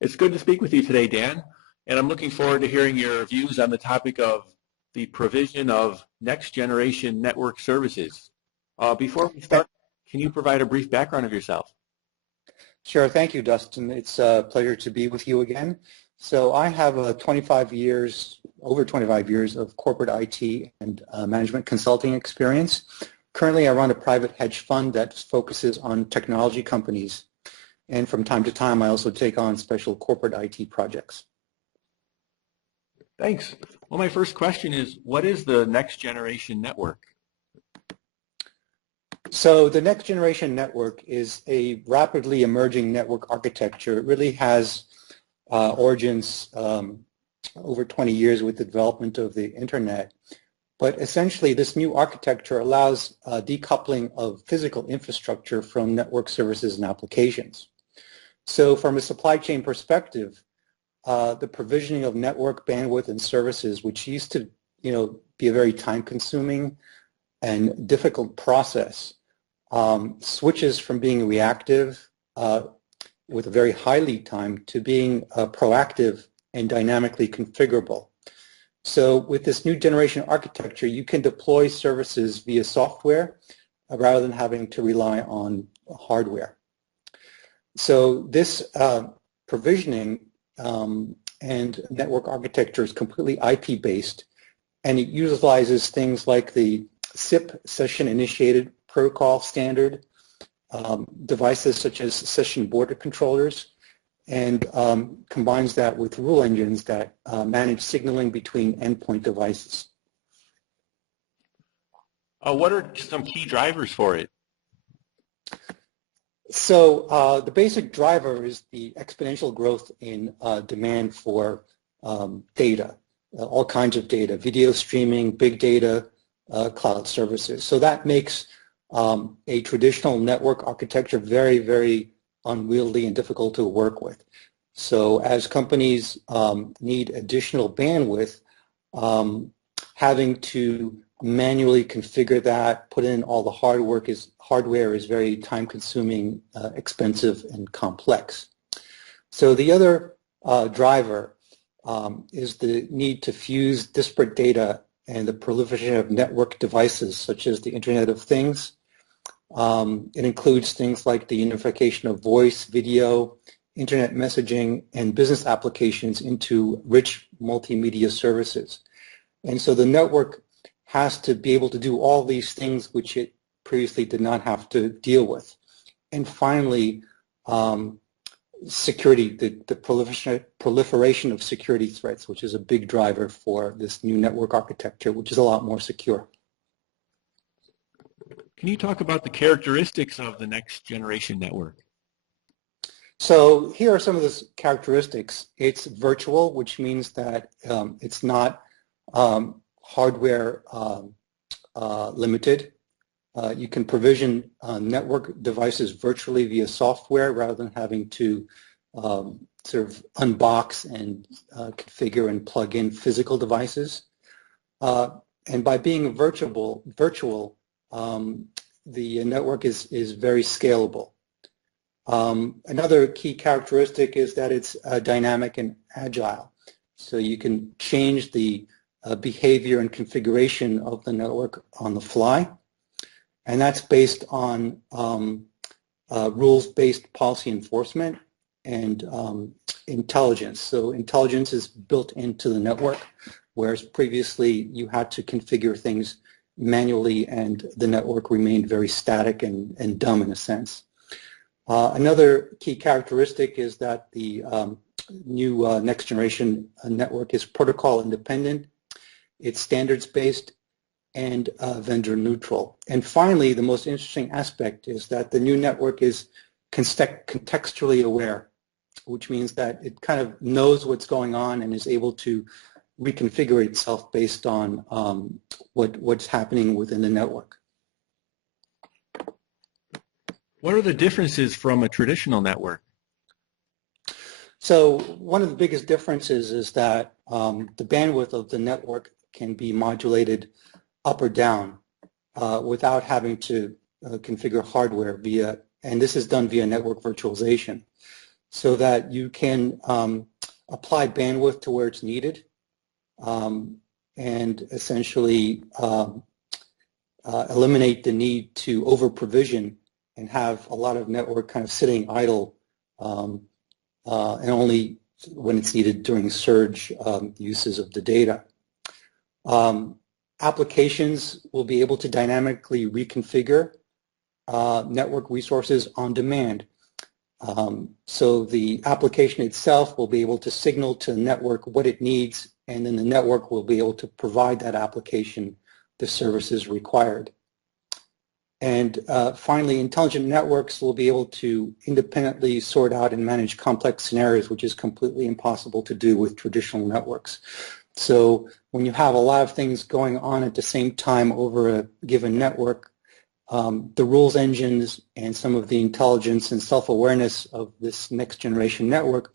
It's good to speak with you today, Dan, and I'm looking forward to hearing your views on the topic of the provision of next-generation network services. Before we start, can you provide a brief background of yourself? Sure. Thank you, Dustin. It's a pleasure to be with you again. So I have over 25 years of corporate IT and management consulting experience. Currently, I run a private hedge fund that focuses on technology companies. And from time to time, I also take on special corporate IT projects. Thanks. Well, my first question is, what is the next generation network? So the next generation network is a rapidly emerging network architecture. It really has origins over 20 years with the development of the internet. But essentially, this new architecture allows decoupling of physical infrastructure from network services and applications. So from a supply chain perspective, the provisioning of network bandwidth and services, which used to be a very time-consuming and difficult process, switches from being reactive with a very high lead time to being proactive and dynamically configurable. So with this new generation architecture, you can deploy services via software rather than having to rely on hardware. So this provisioning and network architecture is completely IP-based, and it utilizes things like the SIP, Session Initiated Protocol standard, devices such as session border controllers, and combines that with rule engines that manage signaling between endpoint devices. What are some key drivers for it? So the basic driver is the exponential growth in demand for data, all kinds of data, video streaming, big data, cloud services. So that makes a traditional network architecture very, very unwieldy and difficult to work with. So as companies need additional bandwidth, having to manually configure that, put in all the hardware is very time-consuming, expensive, and complex. So the other driver is the need to fuse disparate data and the proliferation of network devices such as the Internet of Things. It includes things like the unification of voice, video, internet messaging, and business applications into rich multimedia services. And so the network has to be able to do all these things which it previously did not have to deal with. And finally, security, the proliferation of security threats, which is a big driver for this new network architecture, which is a lot more secure. Can you talk about the characteristics of the next generation network? So here are some of the characteristics. It's virtual, which means that it's not hardware limited. You can provision network devices virtually via software rather than having to sort of unbox and configure and plug in physical devices. And by being virtual, the network is very scalable. Another key characteristic is that it's dynamic and agile. So you can change the behavior and configuration of the network on the fly. And that's based on rules-based policy enforcement and intelligence. So intelligence is built into the network, whereas previously you had to configure things manually and the network remained very static and dumb in a sense. Another key characteristic is that the new next generation network is protocol independent, it's standards based, and vendor neutral. And finally, the most interesting aspect is that the new network is contextually aware, which means that it kind of knows what's going on and is able to reconfigure itself based on what's happening within the network. What are the differences from a traditional network? So one of the biggest differences is that the bandwidth of the network can be modulated up or down without having to configure hardware and this is done via network virtualization. so that you can apply bandwidth to where it's needed, and essentially eliminate the need to over-provision and have a lot of network kind of sitting idle, and only when it's needed during surge uses of the data. Applications will be able to dynamically reconfigure network resources on demand. So the application itself will be able to signal to the network what it needs, and then the network will be able to provide that application the services required. And finally, intelligent networks will be able to independently sort out and manage complex scenarios, which is completely impossible to do with traditional networks. So when you have a lot of things going on at the same time over a given network, the rules engines and some of the intelligence and self-awareness of this next generation network,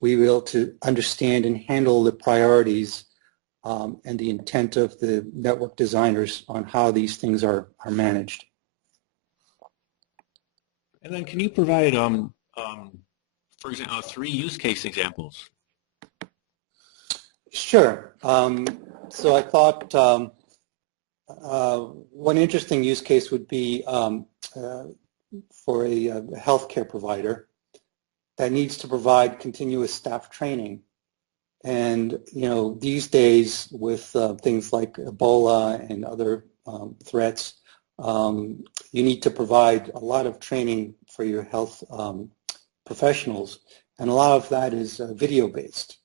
we will be able to understand and handle the priorities and the intent of the network designers on how these things are managed. And then can you provide, for example, 3 use case examples? Sure. So I thought one interesting use case would be for a healthcare provider that needs to provide continuous staff training. And, you know, these days with things like Ebola and other threats, you need to provide a lot of training for your health professionals. And a lot of that is video-based.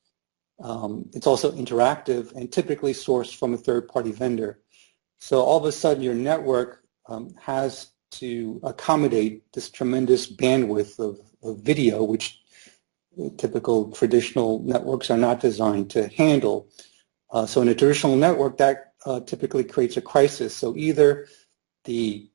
It's also interactive and typically sourced from a third-party vendor. So all of a sudden your network has to accommodate this tremendous bandwidth of video, which typical traditional networks are not designed to handle. So in a traditional network, that typically creates a crisis. So either the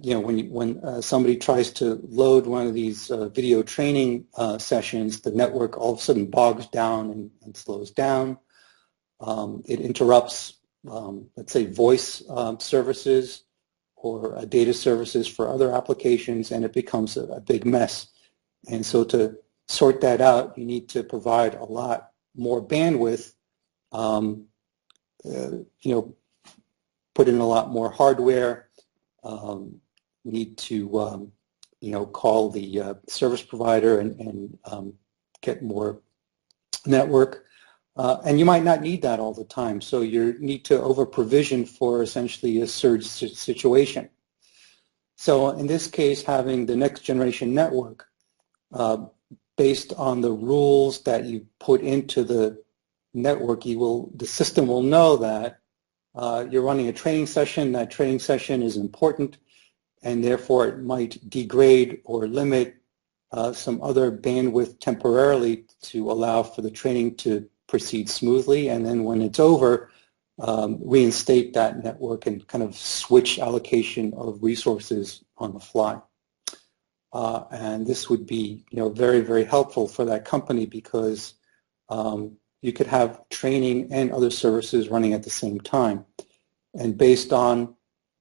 you know, when somebody tries to load one of these video training sessions, the network all of a sudden bogs down and slows down. It interrupts, let's say, voice services or data services for other applications, and it becomes a big mess. And so to sort that out, you need to provide a lot more bandwidth, you know, put in a lot more hardware, need to, you know, call the service provider and get more network. And you might not need that all the time. So you need to over-provision for essentially a surge situation. So in this case, having the next generation network based on the rules that you put into the network, the system will know that you're running a training session. That training session is important, and therefore it might degrade or limit some other bandwidth temporarily to allow for the training to proceed smoothly. And then when it's over, reinstate that network and kind of switch allocation of resources on the fly. And this would be, you know, very, very helpful for that company because you could have training and other services running at the same time. And based on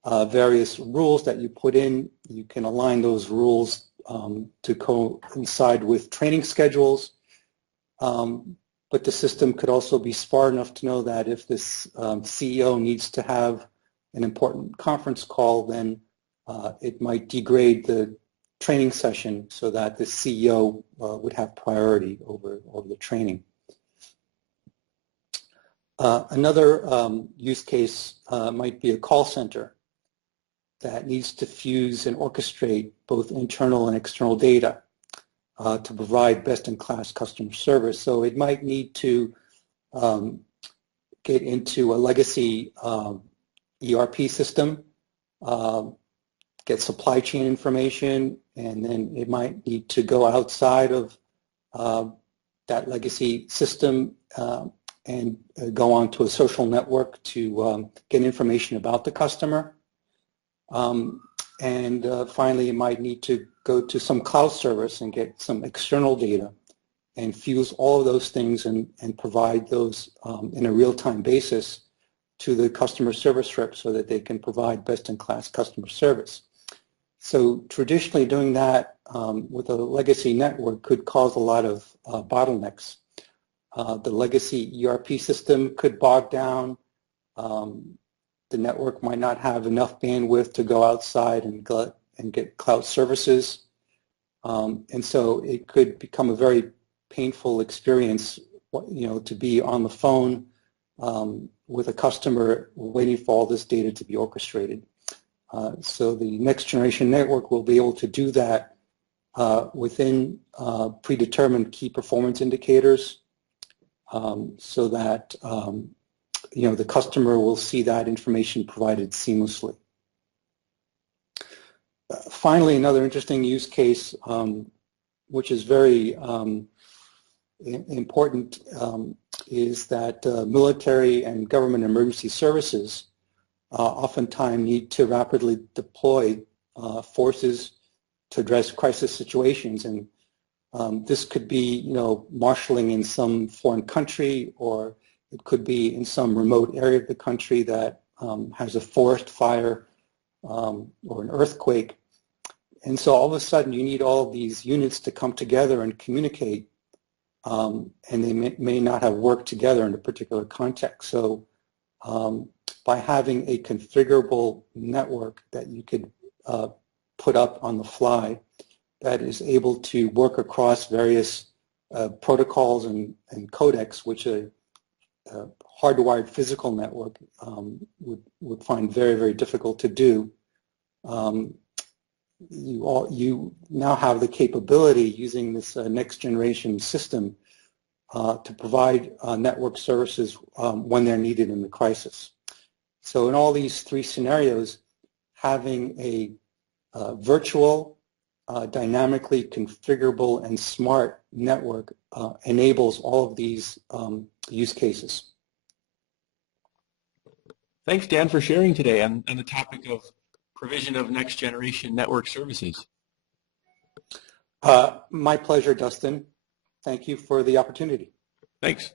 various rules that you put in, you can align those rules to coincide with training schedules. But the system could also be smart enough to know that if this CEO needs to have an important conference call, then it might degrade the training session so that the CEO would have priority over the training. Another use case might be a call center that needs to fuse and orchestrate both internal and external data to provide best-in-class customer service. So it might need to get into a legacy ERP system, get supply chain information, and then it might need to go outside of that legacy system and go onto a social network to get information about the customer. And finally, it might need to go to some cloud service and get some external data and fuse all of those things and provide those in a real-time basis to the customer service rep so that they can provide best-in-class customer service. So traditionally doing that with a legacy network could cause a lot of bottlenecks. The legacy ERP system could bog down. The network might not have enough bandwidth to go outside and get cloud services. And so it could become a very painful experience, to be on the phone with a customer waiting for all this data to be orchestrated. So the next generation network will be able to do that within predetermined key performance indicators, so that the customer will see that information provided seamlessly. Finally, another interesting use case, which is very important, is that military and government emergency services oftentimes need to rapidly deploy forces to address crisis situations. And this could be, marshaling in some foreign country, or it could be in some remote area of the country that has a forest fire or an earthquake. And so all of a sudden you need all of these units to come together and communicate, and they may not have worked together in a particular context. So by having a configurable network that you could put up on the fly, that is able to work across various protocols and codecs, which a hardwired physical network would find very, very difficult to do. You now have the capability, using this next generation system, to provide network services when they're needed in the crisis. So in all these three scenarios, having a virtual, dynamically configurable, and smart network enables all of these use cases. Thanks, Dan, for sharing today on the topic of provision of next generation network services. My pleasure, Dustin. Thank you for the opportunity. Thanks.